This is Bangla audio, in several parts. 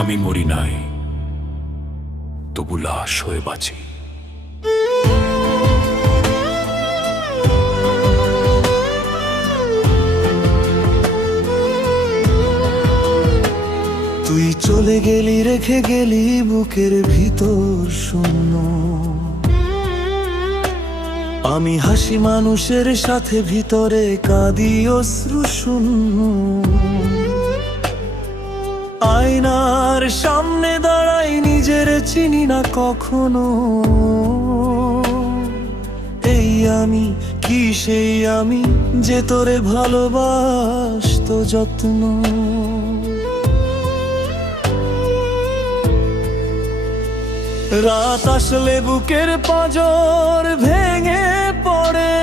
আমি মরি নাই, তবু লাশ হয়ে বাঁচি। তুই চলে গেলি, রেখে গেলি বুকের ভিতর শূন্য। আমি হাসি মানুষের সাথে, ভিতরে কাঁদি অশ্রু শূন্য। আয়নার সামনে দাঁড়াই, নিজের চিনি না কখনো। এই আমি কি সেই আমি, যে তোরে ভালোবাসতো যত্ন। রাত আসলে বুকের পাঁজর ভেঙে পড়ে,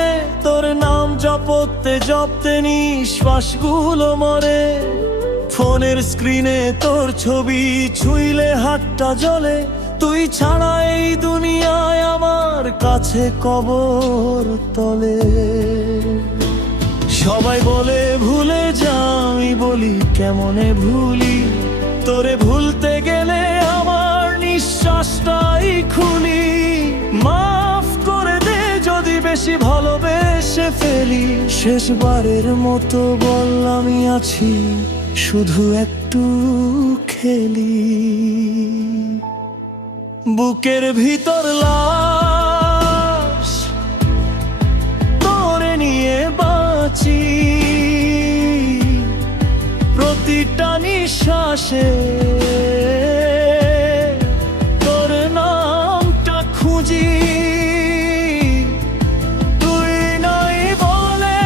তোর নাম জপতে জপতে নিঃশ্বাসগুলো মরে। ফোনের স্ক্রিনে তোর ছবি ছুঁইলে হাতটা জ্বলে। তুই ছাড়া এই দুনিয়ায় আমার কাছে কবর তলে। সবাই বলে ভুলে যা, আমি বলি কেমনে ভুলি। তোরে ভুলতে গেলে আমার নিঃশ্বাসটাই খুলি। মাফ করে দে যদি বেশি ভালোবেসে ফেলি। শেষবারের মতো বল আমি আছি, শুধু একটু খেলি। বুকের ভিতর লাশ, তোরে নিয়ে বাঁচি। প্রতিটা নিঃশ্বাসে তোর নামটা খুঁজি। তুই নাই বলে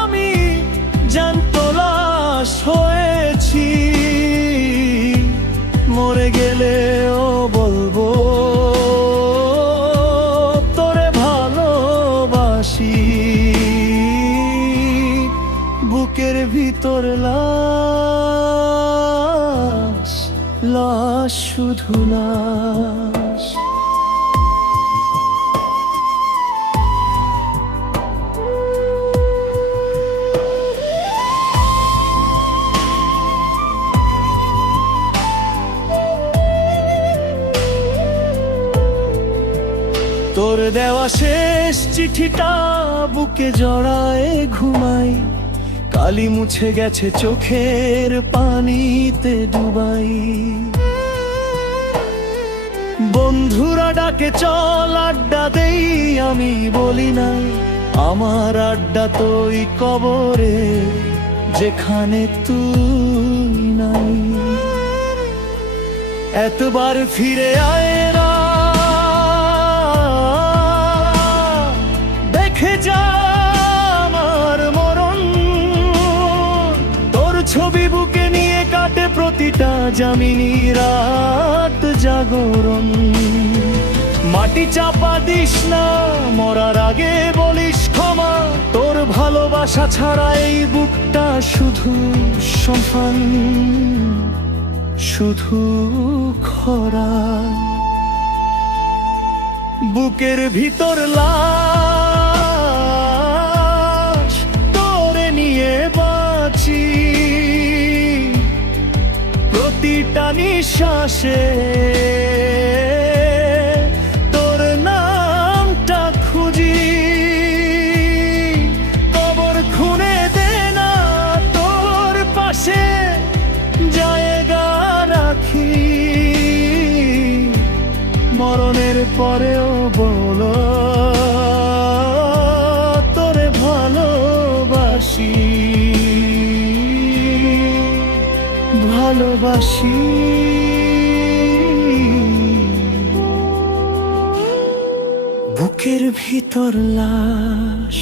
আমি জ্যান্ত লাশ হয়েছি। মরে গেলেও বলবো তোরে ভালোবাসি। বুকের ভিতর লাশ, লাশ শুধু লাশ। তোর দেওয়া শেষ চিঠিটা বুকে জড়ায় ঘুমাই। কালি মুছে গেছে চোখের পানিতে ডুবাই। বন্ধুরা ডাকে চল আড্ডা দেই, আমি বলি নাই আমার আড্ডা তোই কবরে, যেখানে তুই নাই। এতবার ফিরে আয় না, দেখে যা আমার মরণ। তোর ছবি বুকে নিয়ে কাটে প্রতিটা জামিনী রাত জাগরণ। মাটি চাপা দিস না, মরার আগে বলিস ক্ষমা। তোর ভালোবাসা ছাড়া এই বুকটা শুধু শ্মশান, শুধু খরা। বুকের ভিতর লাশ, তোরে নিয়ে বাঁচি। প্রতিটা নিঃশ্বাসে তোর নামটা খুঁজি। কবর খুঁড়ে দে না, তোর পাশে জায়গা রাখি। মরণের পরেও বলো তোরে ভালোবাসি, ভালোবাসি। বুকের ভিতর লাশ।